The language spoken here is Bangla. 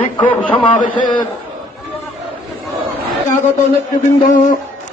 বিক্ষোভ সমাবেশের। আগত নেতৃবৃন্দ।